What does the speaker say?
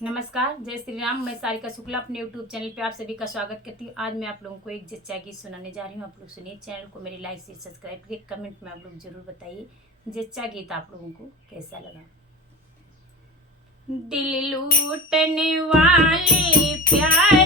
नमस्कार, जय श्री राम। मैं सारिका शुक्ला अपने यूट्यूब चैनल पे आप सभी का स्वागत करती हूँ। आज मैं आप लोगों को एक जच्चा गीत सुनाने जा रही हूँ। आप लोग सुनिए। चैनल को मेरी लाइक से सब्सक्राइब करिए। कमेंट में आप लोग जरूर बताइए जच्चा गीत आप लोगों को कैसा लगा। दिल लूटने वाले प्यार